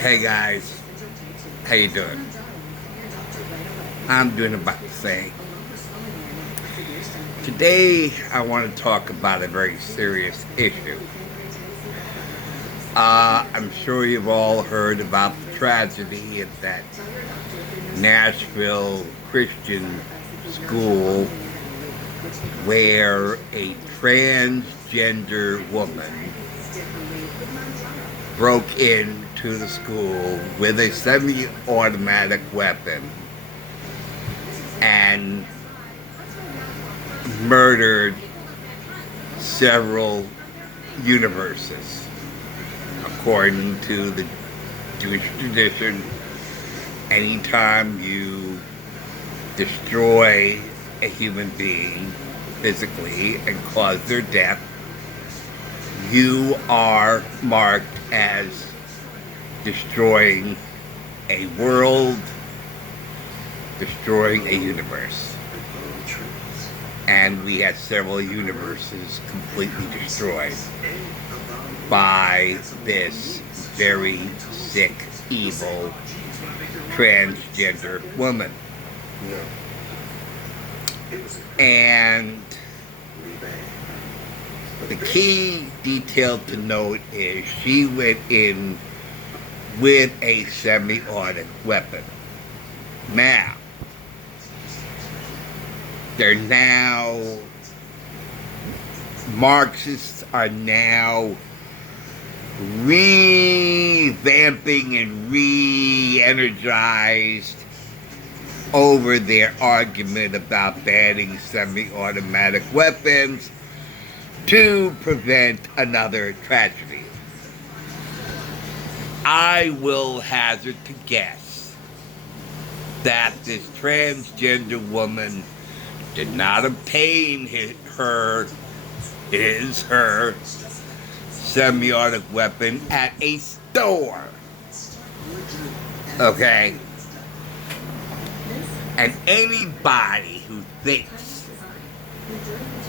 Hey guys, how you doing? I'm doing about the same. Today I want to talk about a very serious issue. I'm sure you've all heard about the tragedy at that Nashville Christian school where a transgender woman broke into the school with a semi-automatic weapon and murdered several universes. According to the Jewish tradition, anytime you destroy a human being physically and cause their death, you are marked as destroying a world, destroying a universe. And we had several universes completely destroyed by this very sick, evil, transgender woman. And the key detail to note is she went in with a semi-automatic weapon. Now, Marxists are now revamping and re-energized over their argument about banning semi-automatic weapons to prevent another tragedy. I will hazard to guess that this transgender woman did not obtain her semi-automatic weapon at a store. Okay? And anybody who thinks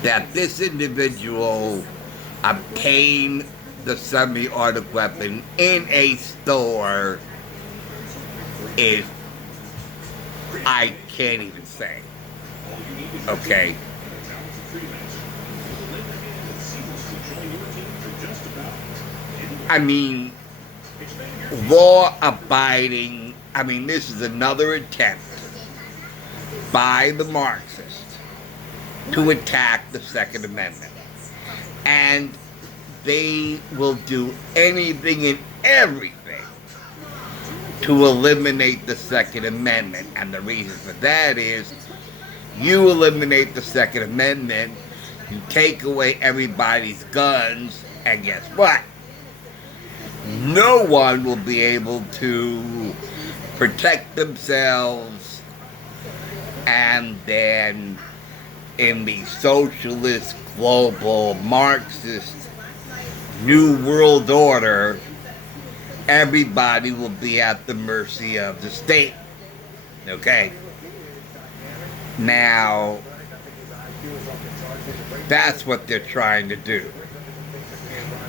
that this individual obtained the semi-automatic weapon in a store is, I can't even say. Okay? I mean, law-abiding, this is another attempt by the Marxists to attack the Second Amendment. And they will do anything and everything to eliminate the Second Amendment. And the reason for that is, you eliminate the Second Amendment, you take away everybody's guns, and guess what? No one will be able to protect themselves. And then in the socialist, global, Marxist, New World Order, everybody will be at the mercy of the state. Okay? Now, that's what they're trying to do.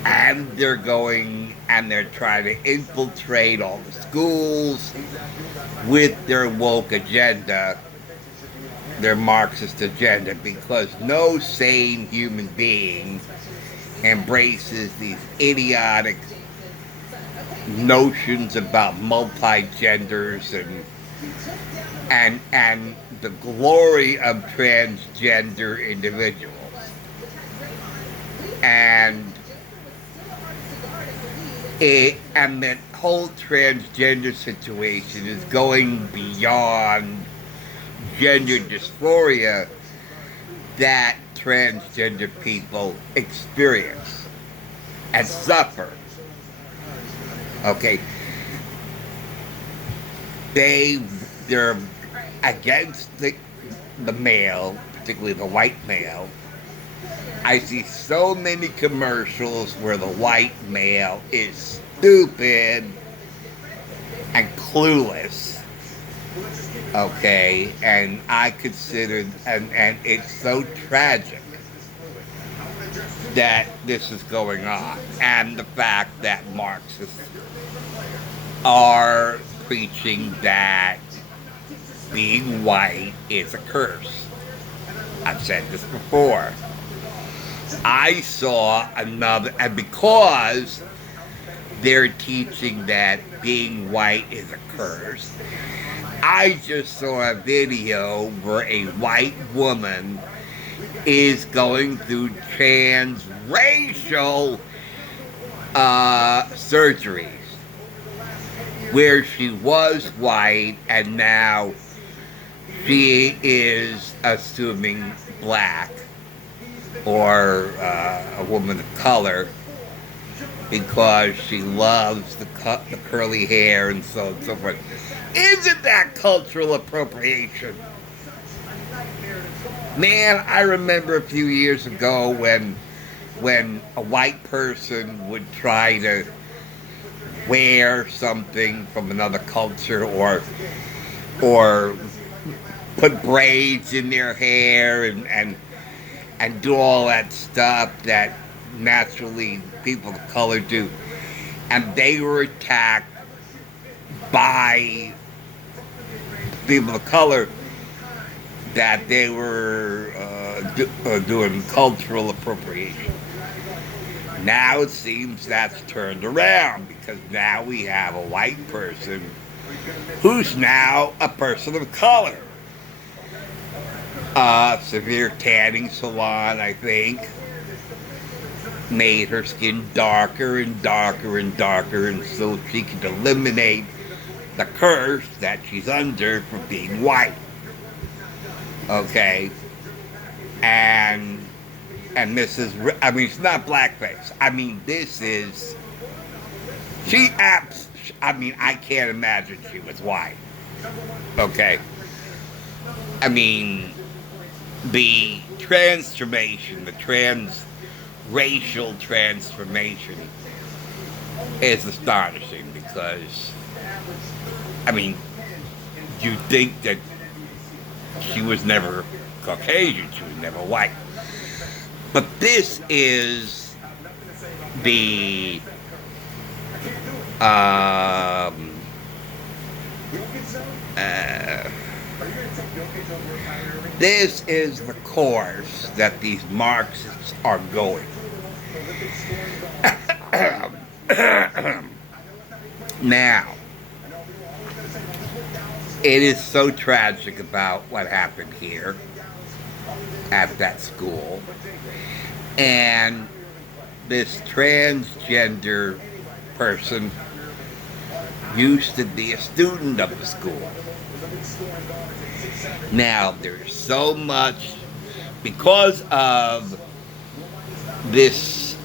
And they're trying to infiltrate all the schools with their woke agenda, their Marxist agenda, because no sane human being embraces these idiotic notions about multi-genders and the glory of transgender individuals. And that whole transgender situation is going beyond gender dysphoria that transgender people experience and suffer. Okay, they're against the male, particularly the white male. I see so many commercials where the white male is stupid and clueless. Okay, and I consider, and it's so tragic that this is going on, and the fact that Marxists are preaching that being white is a curse. I've said this before. I saw another, and because they're teaching that being white is a curse, I just saw a video where a white woman is going through transracial surgeries, where she was white and now she is assuming black or a woman of color because she loves the curly hair and so on and so forth. Isn't that cultural appropriation? Man, I remember a few years ago when a white person would try to wear something from another culture or put braids in their hair and do all that stuff that naturally people of color do, and they were attacked by people of color that they were doing cultural appropriation. Now it seems that's turned around because now we have a white person who's now a person of color. Severe tanning salon, I think, made her skin darker and darker and darker, and so she could eliminate the curse that she's under for being white. Okay, and this is, I mean, it's not blackface. I mean, this is, I mean, I can't imagine she was white. Okay, I mean, the transformation, the transracial transformation is astonishing because, I mean, you think that she was never Caucasian, she was never white. But this is the this is the course that these Marxists are going. Now, it is so tragic about what happened here at that school. And this transgender person used to be a student of the school. Now, there's so much, because of this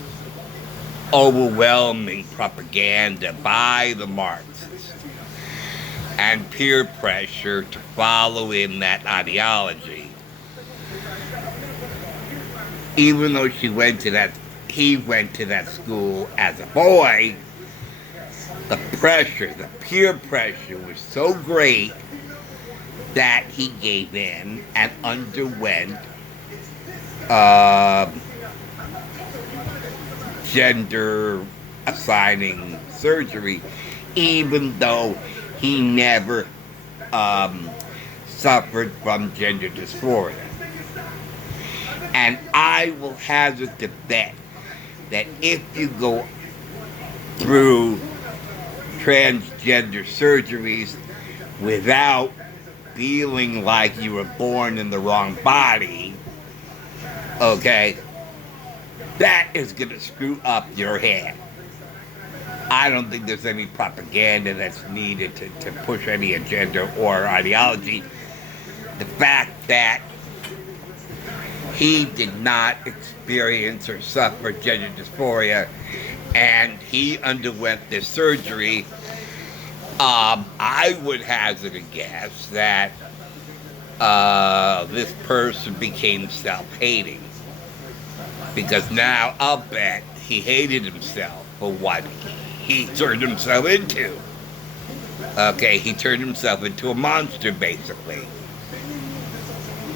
overwhelming propaganda by the Marxists and peer pressure to follow in that ideology, even though he went to that school as a boy, the peer pressure was so great that he gave in and underwent gender assigning surgery, even though he never suffered from gender dysphoria. And I will hazard to bet that if you go through transgender surgeries without feeling like you were born in the wrong body, okay, that is going to screw up your head. I don't think there's any propaganda that's needed to push any agenda or ideology. The fact that he did not experience or suffer gender dysphoria and he underwent this surgery, I would hazard a guess that this person became self-hating, because now I'll bet he hated himself for what he turned himself into. Okay, he turned himself into a monster, basically.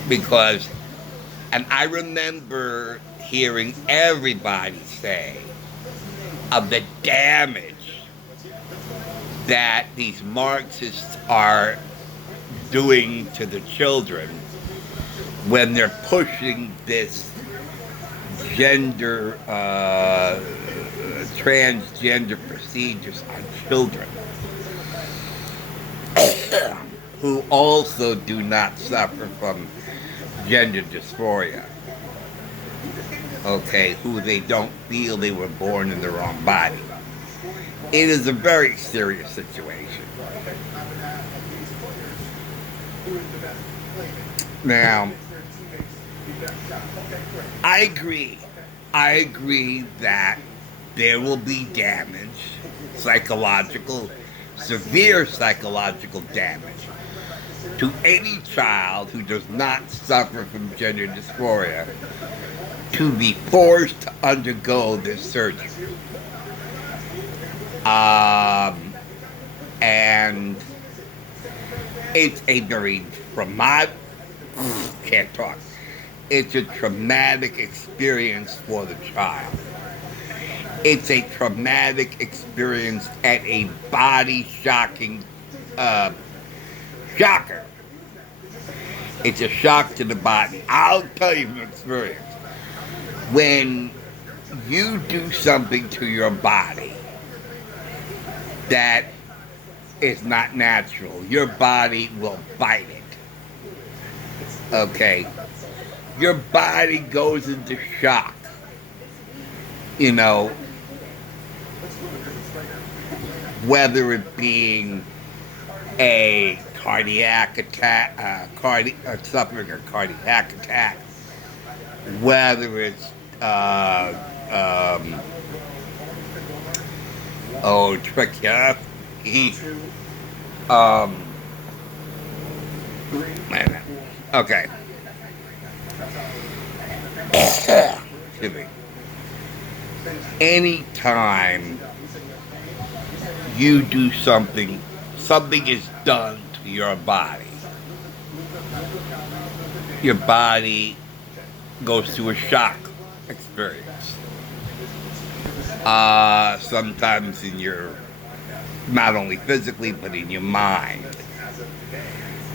Because, and I remember hearing everybody say of the damage that these Marxists are doing to the children when they're pushing this transgender procedures on children who also do not suffer from gender dysphoria, okay, who they don't feel they were born in the wrong body. It is a very serious situation. Now, I agree that there will be damage, severe psychological damage to any child who does not suffer from gender dysphoria to be forced to undergo this surgery. And it's a very It's a traumatic experience for the child. It's a traumatic experience and a body-shocking shocker. It's a shock to the body. I'll tell you from experience. When you do something to your body that is not natural, your body will fight it. Okay? Your body goes into shock. You know, whether it being a cardiac attack, suffering a cardiac attack, whether it's tracheostomy, okay. Excuse me. Anytime you do something is done to your body goes through a shock experience. Sometimes not only physically, but in your mind.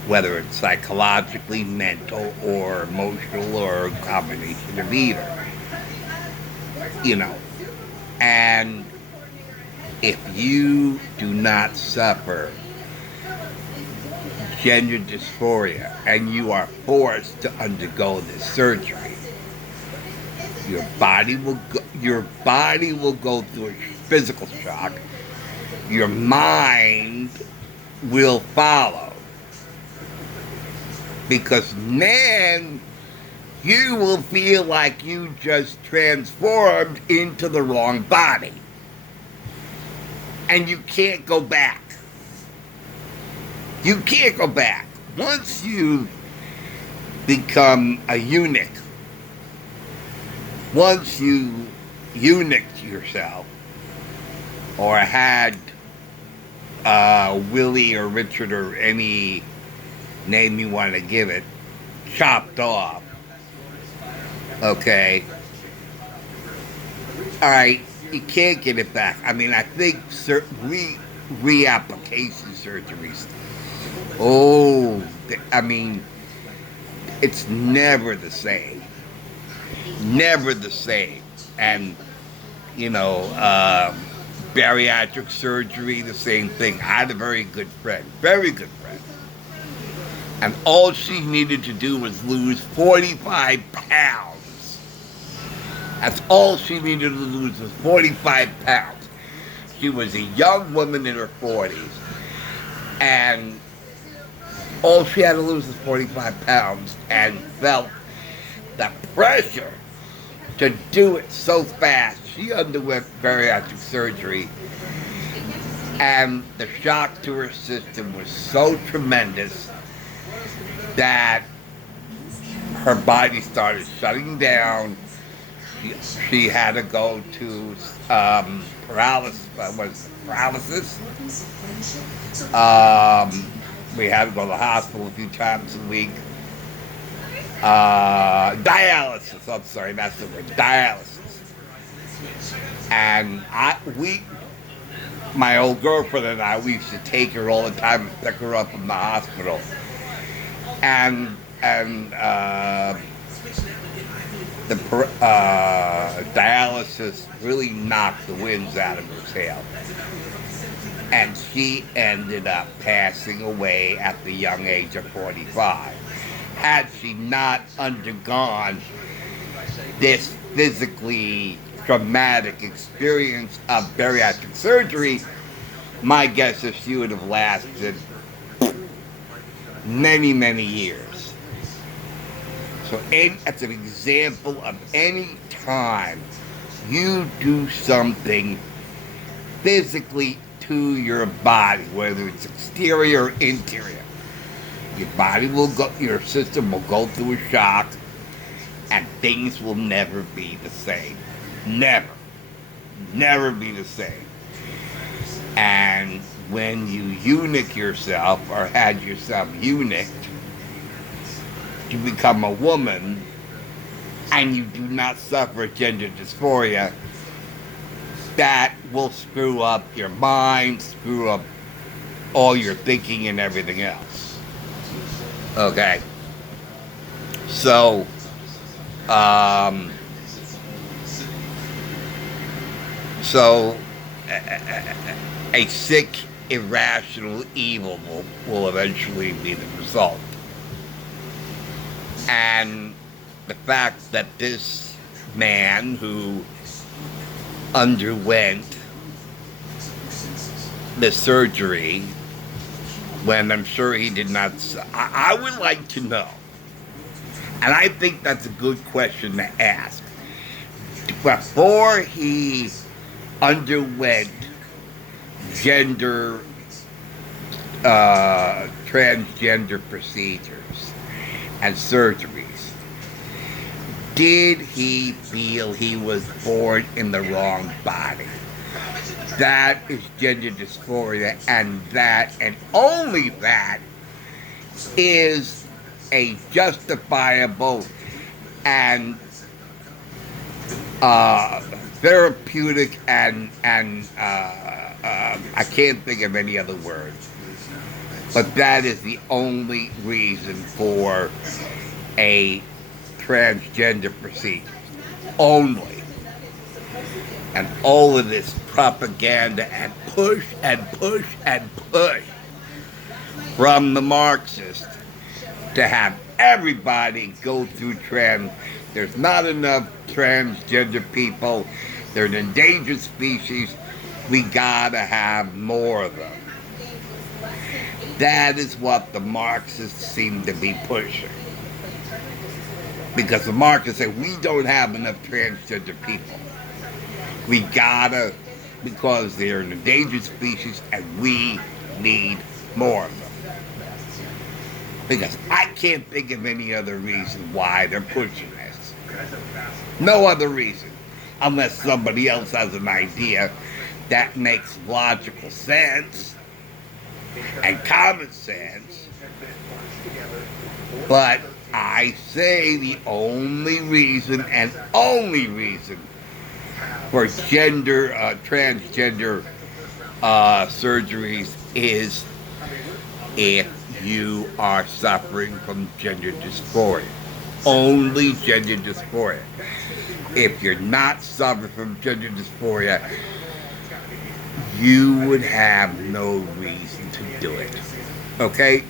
Whether it's psychologically, mental, or emotional, or a combination of either. You know. And if you do not suffer gender dysphoria and you are forced to undergo this surgery, your body will go through a physical shock. Your mind will follow. Because then you will feel like you just transformed into the wrong body. And you can't go back. You can't go back. Once you become a eunuch, once you eunuched yourself, or had Willie or Richard or any name you want to give it, chopped off, okay, all right, you can't get it back. I mean, I think reapplication surgeries, I mean, it's never the same. Never the same. And, you know, bariatric surgery, the same thing. I had a very good friend. And all she needed to do was lose 45 pounds. That's all she needed to lose was 45 pounds. She was a young woman in her 40s. And all she had to lose was 45 pounds and felt the pressure to do it so fast. She underwent bariatric surgery. And the shock to her system was so tremendous that her body started shutting down. She had to go to paralysis. We had to go to the hospital a few times a week. Dialysis. I'm sorry, that's the word. Dialysis. And my old girlfriend and I, we used to take her all the time and pick her up from the hospital. And the dialysis really knocked the winds out of her sail. And she ended up passing away at the young age of 45. Had she not undergone this physically traumatic experience of bariatric surgery, my guess is she would have lasted many, many years. So that's an example of any time you do something physically to your body, whether it's exterior or interior. Your body will go, your system will go through a shock, and things will never be the same. Never. Never be the same. And when you eunuch yourself, or had yourself eunuched, to become a woman, and you do not suffer gender dysphoria, that will screw up your mind, screw up all your thinking and everything else. Okay? So, a sick, irrational evil will eventually be the result. And the fact that this man who underwent the surgery, when I'm sure he did not, I would like to know, and I think that's a good question to ask, before he underwent transgender procedures and surgeries, did he feel he was born in the wrong body? That is gender dysphoria, and that, and only that, is a justifiable and therapeutic and I can't think of any other word, but that is the only reason for a transgender procedure. Only. And all of this propaganda and push from the Marxists to have everybody go through there's not enough transgender people. They're an endangered species. We gotta have more of them. That is what the Marxists seem to be pushing. Because the Marxists say, we don't have enough transgender people. We gotta, because they're an endangered species and we need more of them. Because I can't think of any other reason why they're pushing this. No other reason. Unless somebody else has an idea that makes logical sense and common sense. But I say the only reason and only reason for transgender surgeries is if you are suffering from gender dysphoria. Only gender dysphoria. If you're not suffering from gender dysphoria, you would have no reason to do it. Okay?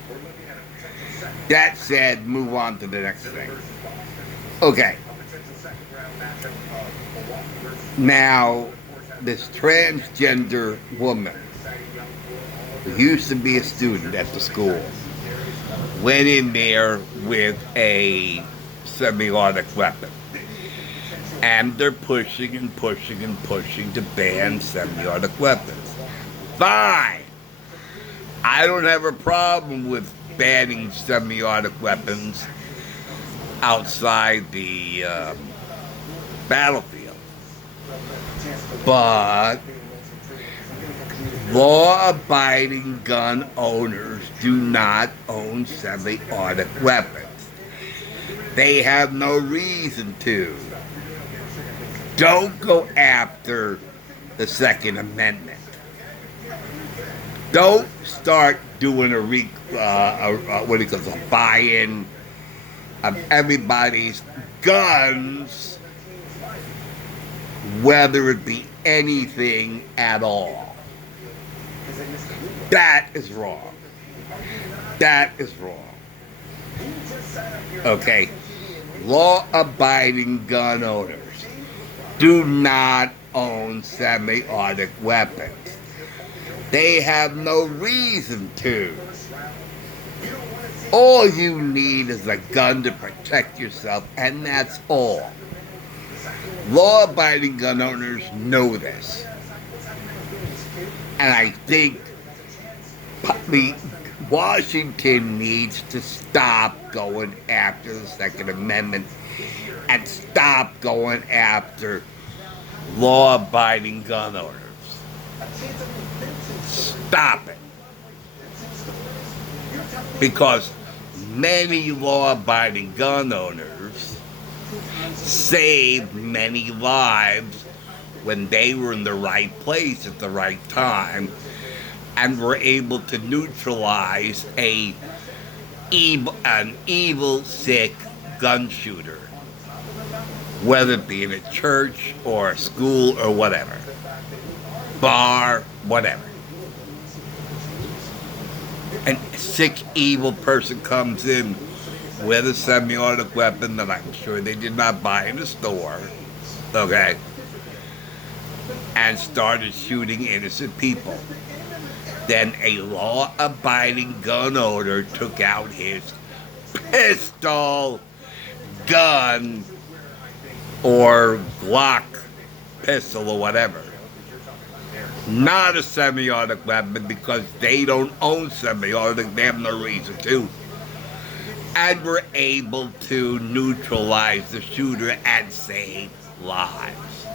That said, move on to the next thing. Okay. Now, this transgender woman who used to be a student at the school went in there with a semi-automatic weapon. And they're pushing to ban semi-automatic weapons. Fine. I don't have a problem with banning semi-automatic weapons outside the battlefield. But law-abiding gun owners do not own semi-automatic weapons. They have no reason to. Don't go after the Second Amendment. Don't start doing what it calls a buy-in of everybody's guns, whether it be anything at all. That is wrong. That is wrong. Okay, law-abiding gun owners do not own semi-automatic weapons. They have no reason to. All you need is a gun to protect yourself, and that's all. Law-abiding gun owners know this. And I think Washington needs to stop going after the Second Amendment and stop going after law-abiding gun owners. Stop it. Because many law-abiding gun owners saved many lives when they were in the right place at the right time and were able to neutralize an evil, sick gun shooter, whether it be in a church or a school or whatever, bar, whatever. And a sick, evil person comes in with a semi-automatic weapon that I'm sure they did not buy in a store, okay, and started shooting innocent people. Then a law-abiding gun owner took out his pistol, gun, or Glock pistol or whatever. Not a semi-automatic weapon, because they don't own semi-automatic, they have no reason to. And were able to neutralize the shooter and save lives.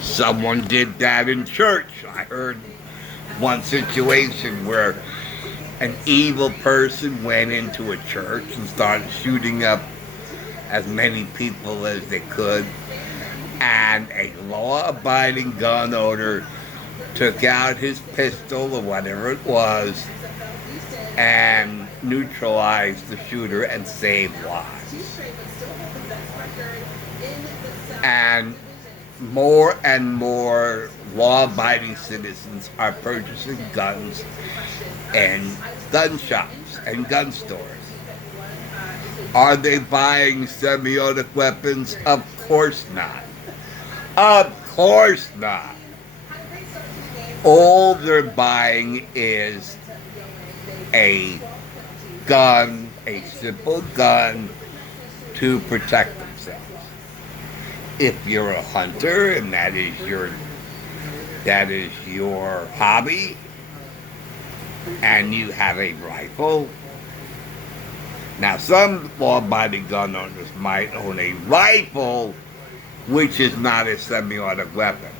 Someone did that in church. I heard one situation where an evil person went into a church and started shooting up as many people as they could, and a law-abiding gun owner took out his pistol or whatever it was and neutralized the shooter and saved lives. And more law-abiding citizens are purchasing guns in gun shops and gun stores. Are they buying semi-automatic weapons? Of course not. Of course not. All they're buying is a gun, a simple gun to protect themselves. If you're a hunter and that is your hobby, and you have a rifle. Now, some law-abiding gun owners might own a rifle, which is not a semi-automatic weapon.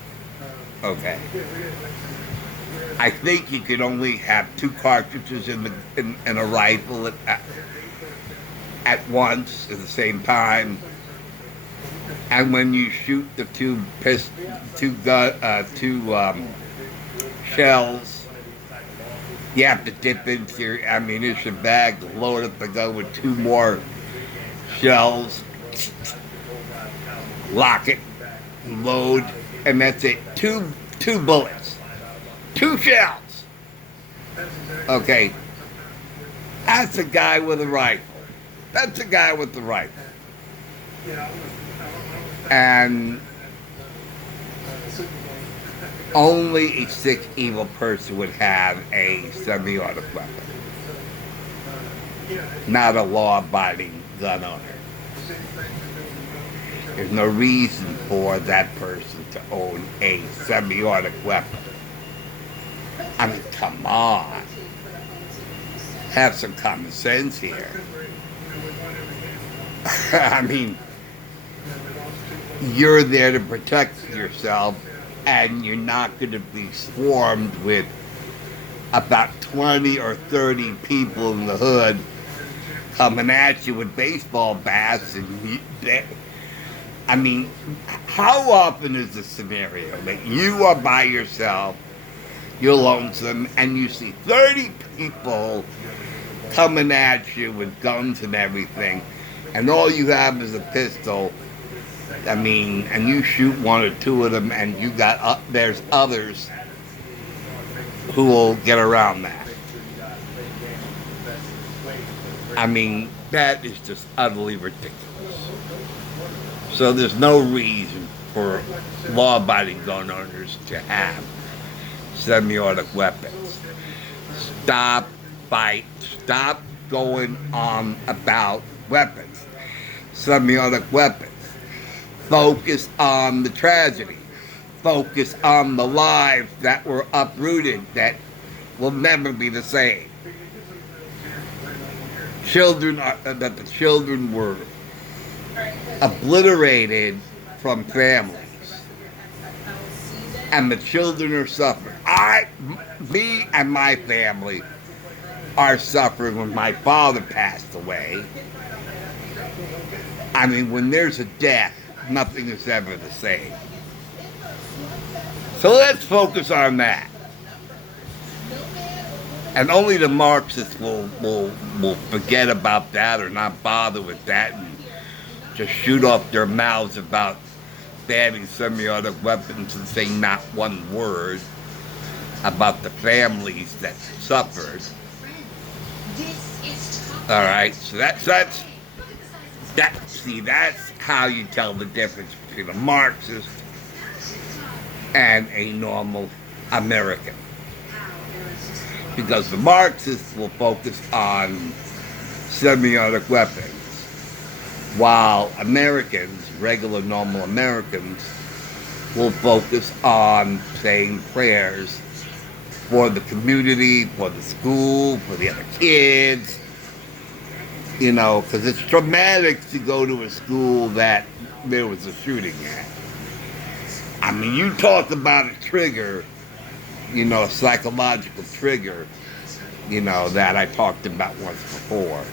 Okay. I think you could only have 2 cartridges in a rifle at once at the same time. And when you shoot the two shells, you have to dip into your ammunition bag to load up the gun with 2 more shells, lock it, load, and that's it. Two bullets, 2 shells. Okay, that's a guy with a rifle. That's a guy with the rifle. And only a sick, evil person would have a semi-automatic weapon. Not a law-abiding gun owner. There's no reason for that person to own a semi-automatic weapon. I mean, come on. Have some common sense here. I mean, you're there to protect yourself, and you're not going to be swarmed with about 20 or 30 people in the hood coming at you with baseball bats. I mean, how often is the scenario that you are by yourself, you're lonesome, and you see 30 people coming at you with guns and everything, and all you have is a pistol. I mean, and you shoot one or two of them, and you got there's others who will get around that. I mean, that is just utterly ridiculous. So there's no reason for law-abiding gun owners to have semi-automatic weapons. Stop going on about weapons, semi-automatic weapons. Focus on the tragedy. Focus on the lives that were uprooted that will never be the same. That the children were obliterated from families, and the children are suffering. Me and my family are suffering when my father passed away. I mean, when there's a death, nothing is ever the same. So let's focus on that. And only the Marxists will forget about that or not bother with that and just shoot off their mouths about banning semi-automatic weapons and say not one word about the families that suffered. All right, so that's how you tell the difference between a Marxist and a normal American. Because the Marxists will focus on semi-automatic weapons, while Americans, regular normal Americans, will focus on saying prayers for the community, for the school, for the other kids. You know, because it's traumatic to go to a school that there was a shooting at. I mean, you talk about a trigger, you know, a psychological trigger, you know, that I talked about once before.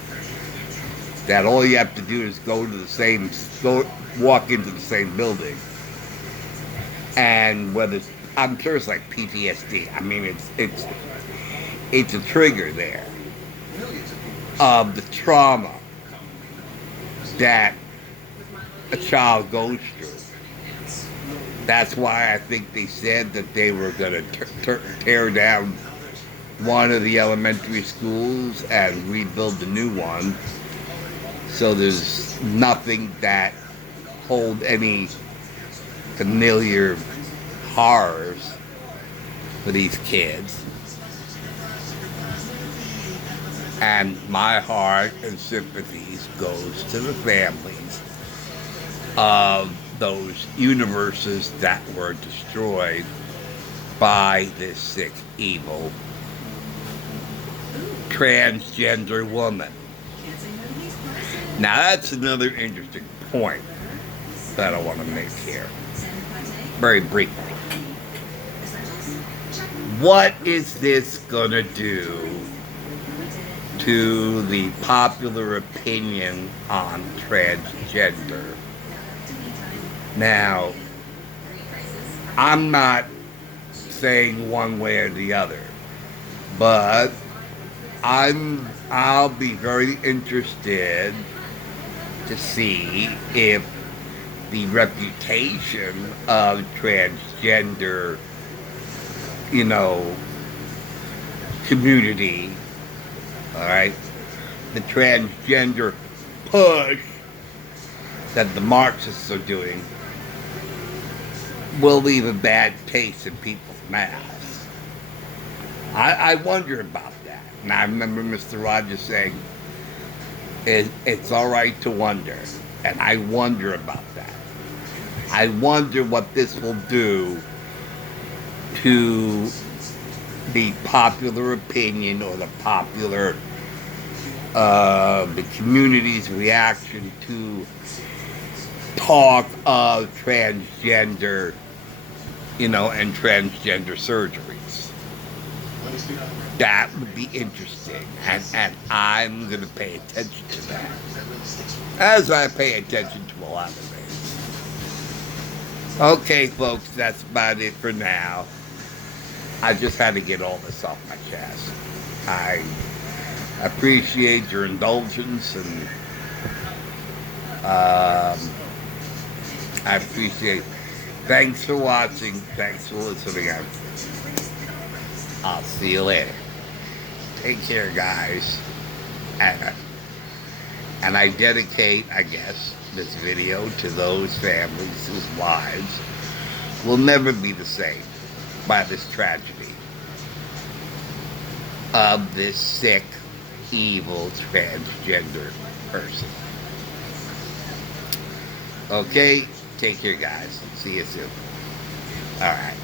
That all you have to do is walk into the same building. And whether I'm sure it's like PTSD. I mean, it's a trigger there of the trauma that a child goes through. That's why I think they said that they were going to tear down one of the elementary schools and rebuild the new one. So there's nothing that hold any familiar horrors for these kids. And my heart and sympathies goes to the families of those universes that were destroyed by this sick, evil, transgender woman. Now that's another interesting point that I want to make here, very briefly. What is this going to do to the popular opinion on transgender? Now, I'm not saying one way or the other, but I'll be very interested to see if the reputation of transgender, you know, community, all right, the transgender push that the Marxists are doing will leave a bad taste in people's mouths. I wonder about that. And I remember Mr. Rogers saying, it's all right to wonder. And I wonder about that. I wonder what this will do to the popular opinion or the popular, the community's reaction to talk of transgender, you know, and transgender surgeries. That would be interesting, and I'm going to pay attention to that, as I pay attention to a lot of things. Okay, folks, that's about it for now. I just had to get all this off my chest. I appreciate your indulgence, and I appreciate. Thanks for watching. Thanks for listening. I'll see you later. Take care, guys. And, and I dedicate, I guess, this video to those families whose lives will never be the same by this tragedy of this sick, evil, transgender person. Okay? Take care, guys. See you soon. All right.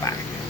Bye.